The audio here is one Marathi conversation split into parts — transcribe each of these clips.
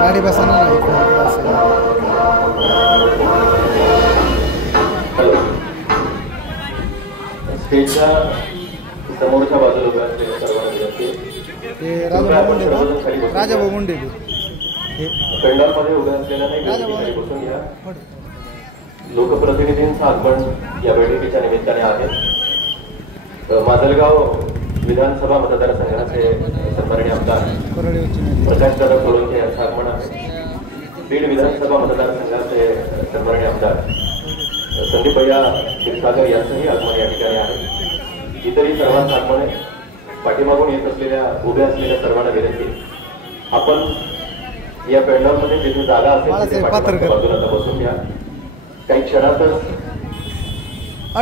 गाडी बसाना नाही स्टेजच्या समोरच्या बाजूला उभ्या असलेल्या सर्वांना ते राजा भाऊ मुंडे पेंडॉलमध्ये उभ्या असलेल्या नाही बसून घ्या. लोकप्रतिनिधींचं आगमन या बैठकीच्या निमित्ताने आहे. माजलगाव विधानसभा मतदारसंघाचे सन्माननीय आमदार प्रकाशदादा सोळंके यांचं आगमन आहे. बीड विधानसभा मतदारसंघाचे सन्माननीय आमदार संदीप भैया क्षीरसागर यांचंही आगमन या ठिकाणी आहे. इतरही सर्वांचं आगमन आहे. पाठीमागून येत असलेल्या उभ्या असलेल्या सर्वांना विनंती, आपण या पेंडॉलमध्ये जिथे जागा असेल बाजूला बसून घ्या. काही क्षणातच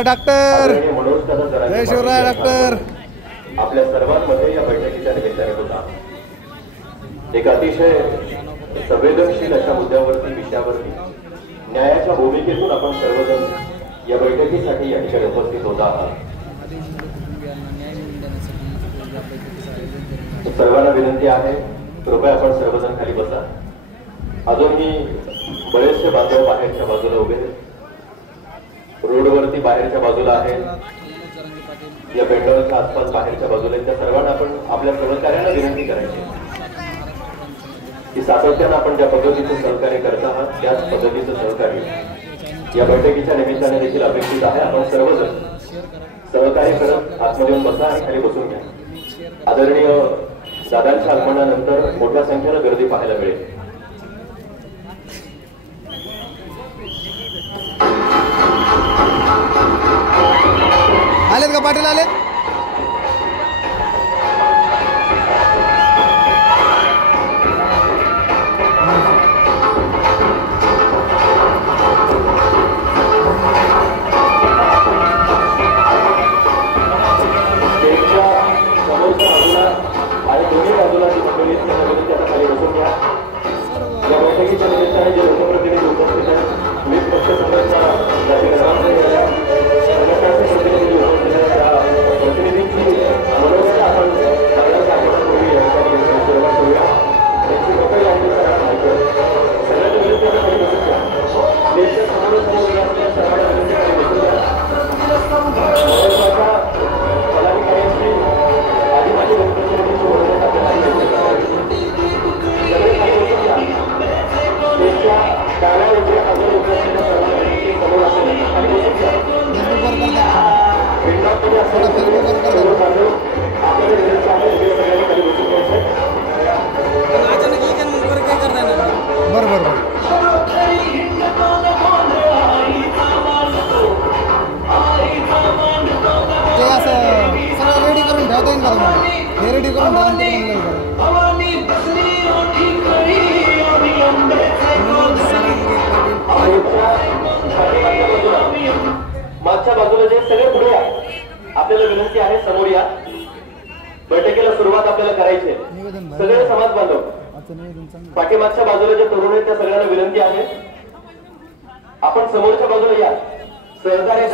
डॉक्टर मनोज दादा जय शिवराय डॉक्टर आपल्या सर्वांमध्ये या बैठकीच्या निमित्ताने होता. एक अतिशय संवेदनशील अशा मुद्द्यावरती विषयावरती न्यायाच्या भूमिकेतून आपण सर्वजण या बैठकीसाठी या ठिकाणी उपस्थित होता आहात. सर्वांना विनंती आहे, कृपया आपण सर्वजण खाली बसा. अजूनही बरेचसे बांधव बाहेरच्या बाजूला उभे आहेत, रोडवरती बाहेरच्या बाजूला आहेत, या पेंडॉलच्या आसपास बाहेरच्या बाजूला आहेत. त्या सर्वांना आपण आपल्या सहकार्याला विनंती करायची की सातत्यानं आपण ज्या पद्धतीचं सहकार्य करत आहात त्याच पद्धतीचं सहकार्य या बैठकीच्या निमित्ताने देखील अपेक्षित आहे. आपण सर्वजण सहकार्य करत आतमध्ये येऊन बसा आणि खाली बसून घ्या. आदरणीय दादांच्या आगमनानंतर मोठ्या संख्येनं गर्दी पाहायला मिळेल. आलेत का पाटील आलेत? दोन्ही बाजूला जी मंडळी त्याचा खाली बसून घ्या. या बैठकीच्या निमित्ताने जे लोकप्रतिनिधी उपस्थित आहेत, विविध पक्ष संघटना प्रतिनिधी उपस्थित आहेत, त्या प्रतिनिधींची मनोगत आपण सुरुवात करूया. त्यांची लोकही सगळ्यांच्या विरुद्ध खाली बसून घ्या. देशाच्या समोर सर्वांना विरुद्ध खाली बसून घ्या. महत्वाच्या पदाधिकाऱ्यांची आधी माझी लोकप्रतिनिधी रेडी करून ठेवता हे रेडी करून मागच्या बाजूला जे सगळे पुढे या. आपल्याला विनंती आहे, समोर या. बैठकीला सुरुवात आपल्याला करायची आहे. सगळे समाज बांधव पाठीमागच्या बाजूला जे तरुण आहेत त्या सगळ्यांना विनंती आहे, आपण समोरच्या बाजूला या. सहकार्य